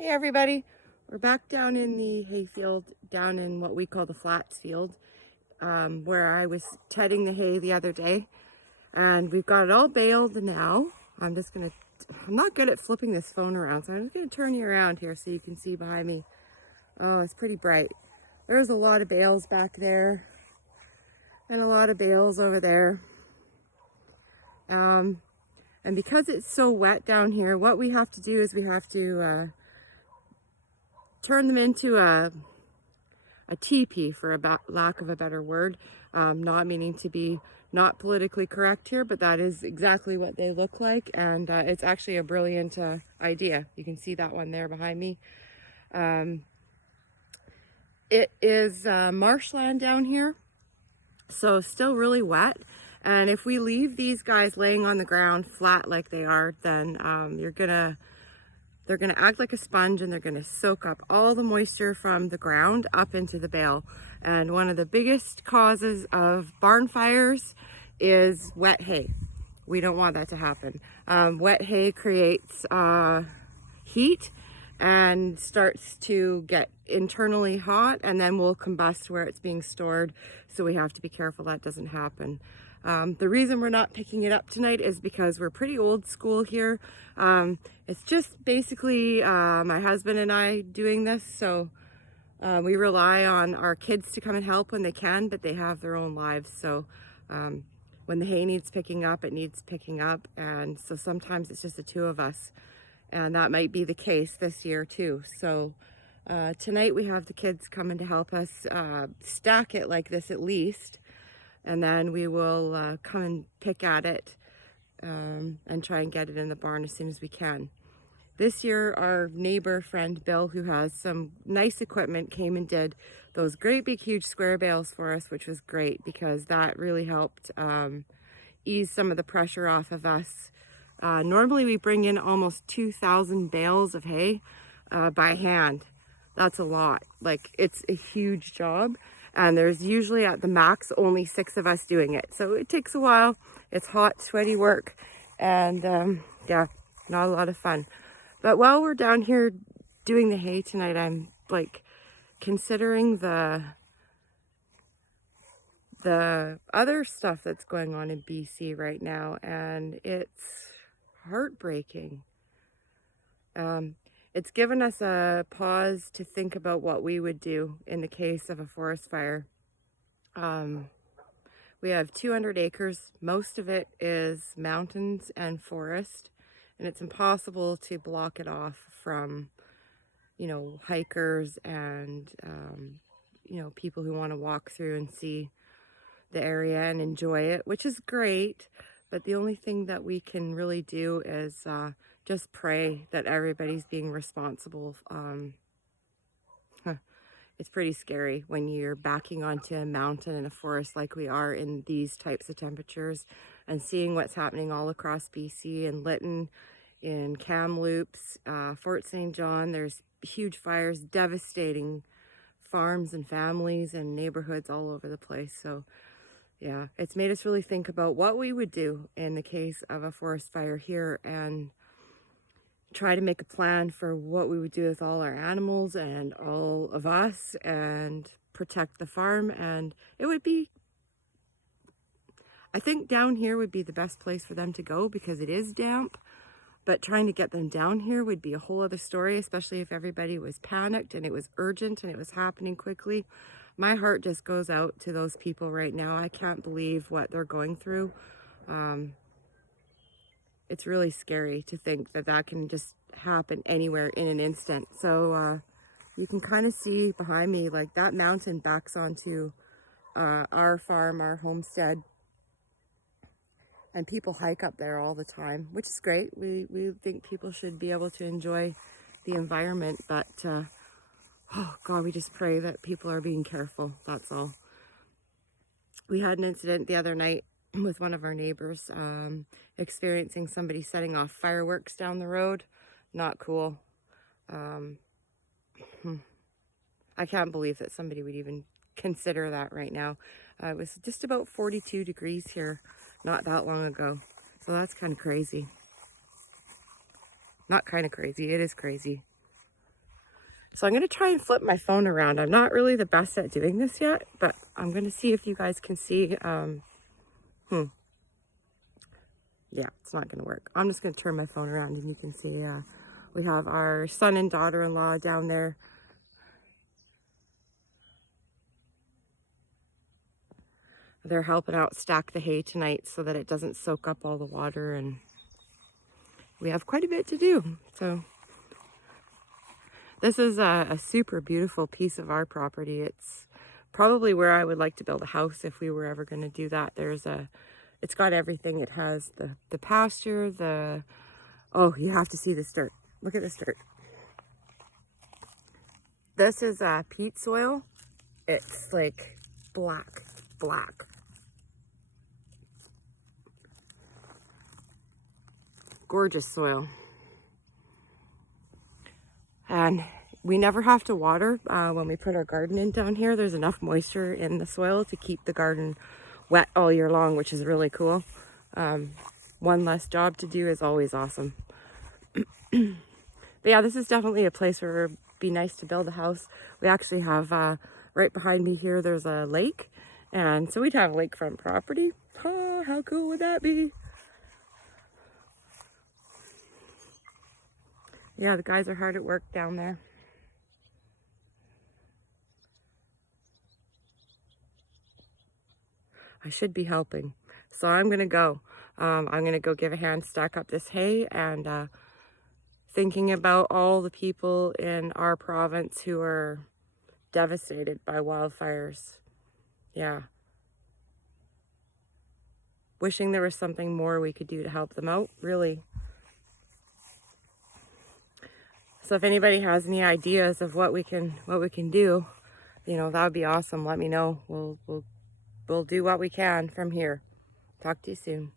Hey everybody, we're back down in the hayfield, down in what we call the flats field, where I was tedding the hay the other day, and we've got it all baled now. I'm not good at flipping this phone around, so I'm just gonna turn you around here so you can see behind me. Oh, it's pretty bright. There's a lot of bales back there, and a lot of bales over there. And because it's so wet down here, what we have to do is we have to turn them into a teepee, for lack of a better word. Not meaning to be not politically correct here, but that is exactly what they look like, and it's actually a brilliant idea. You can see that one there behind me. It is marshland down here, so still really wet. And if we leave these guys laying on the ground flat like they are, then they're gonna act like a sponge, and they're gonna soak up all the moisture from the ground up into the bale. And one of the biggest causes of barn fires is wet hay. We don't want that to happen. Wet hay creates heat and starts to get internally hot, and then will combust where it's being stored. So we have to be careful that doesn't happen. The reason we're not picking it up tonight is because we're pretty old school here. It's just basically my husband and I doing this, so we rely on our kids to come and help when they can, but they have their own lives. So when the hay needs picking up, it needs picking up, and so sometimes it's just the two of us, and that might be the case this year too. So tonight we have the kids coming to help us stack it like this at least, and then we will come and pick at it and try and get it in the barn as soon as we can. This year, our neighbor friend Bill, who has some nice equipment, came and did those great big huge square bales for us, which was great because that really helped ease some of the pressure off of us. Normally we bring in almost 2,000 bales of hay by hand. That's a lot. Like, it's a huge job, and there's usually at the max only 6 of us doing it. So it takes a while. It's hot, sweaty work, and yeah, not a lot of fun. But while we're down here doing the hay tonight, I'm like considering the other stuff that's going on in BC right now, and it's heartbreaking. It's given us a pause to think about what we would do in the case of a forest fire. We have 200 acres. Most of it is mountains and forest, and it's impossible to block it off from, you know, hikers and, you know, people who want to walk through and see the area and enjoy it, which is great. But the only thing that we can really do is just pray that everybody's being responsible. It's pretty scary when you're backing onto a mountain in a forest like we are in these types of temperatures, and seeing what's happening all across BC, in Lytton, in Kamloops, Fort St. John. There's huge fires devastating farms and families and neighborhoods all over the place. So yeah, it's made us really think about what we would do in the case of a forest fire here, and try to make a plan for what we would do with all our animals and all of us, and protect the farm. And it would be, I think down here would be the best place for them to go because it is damp, but trying to get them down here would be a whole other story, especially if everybody was panicked and it was urgent and it was happening quickly. My heart just goes out to those people right now. I can't believe what they're going through. It's really scary to think that that can just happen anywhere in an instant. So you can kind of see behind me, like that mountain backs onto our farm, our homestead, and people hike up there all the time, which is great. We think people should be able to enjoy the environment, but oh God, we just pray that people are being careful. That's all. We had an incident the other night with one of our neighbors, experiencing somebody setting off fireworks down the road. Not cool. I can't believe that somebody would even consider that right now. It was just about 42 degrees here not that long ago. So that's kind of crazy. Not kind of crazy, it is crazy. So I'm going to try and flip my phone around. I'm not really the best at doing this yet, but I'm going to see if you guys can see. Yeah, it's not going to work. I'm just going to turn my phone around and you can see we have our son and daughter-in-law down there. They're helping out stack the hay tonight so that it doesn't soak up all the water, and we have quite a bit to do. So this is a super beautiful piece of our property. It's probably where I would like to build a house if we were ever going to do that. It's got everything. It has the pasture, oh, you have to see this dirt. Look at this dirt. This is peat soil. It's like black. Gorgeous soil. And we never have to water when we put our garden in down here. There's enough moisture in the soil to keep the garden wet all year long, which is really cool. One less job to do is always awesome. But yeah, this is definitely a place where it would be nice to build a house. We actually have, right behind me here, there's a lake. And so we'd have lakefront property. Oh, how cool would that be? Yeah, the guys are hard at work down there. I should be helping. So I'm going to go. I'm going to go give a hand, stack up this hay, and thinking about all the people in our province who are devastated by wildfires. Yeah. Wishing there was something more we could do to help them out, really. So if anybody has any ideas of what we can do, you know, that would be awesome. Let me know. We'll do what we can from here. Talk to you soon.